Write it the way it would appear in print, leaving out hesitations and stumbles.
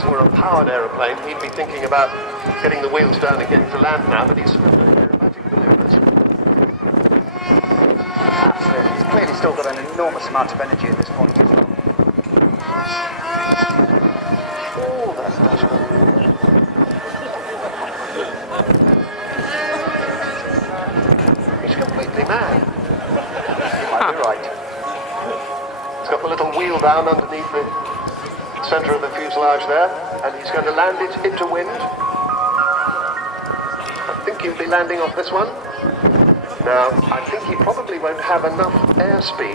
this were a powered aeroplane, he'd be thinking about getting the wheels down again to land now, but he's an aerobatic balloonist. Absolutely. He's clearly still got an enormous amount of energy at this point as well. Oh, that's Duxford. He's completely mad. You might be right. He's got the little wheel down underneath the centre of the fuselage there, and he's going to land it into wind. I think he'll be landing off this one. Now, I think he probably won't have enough airspeed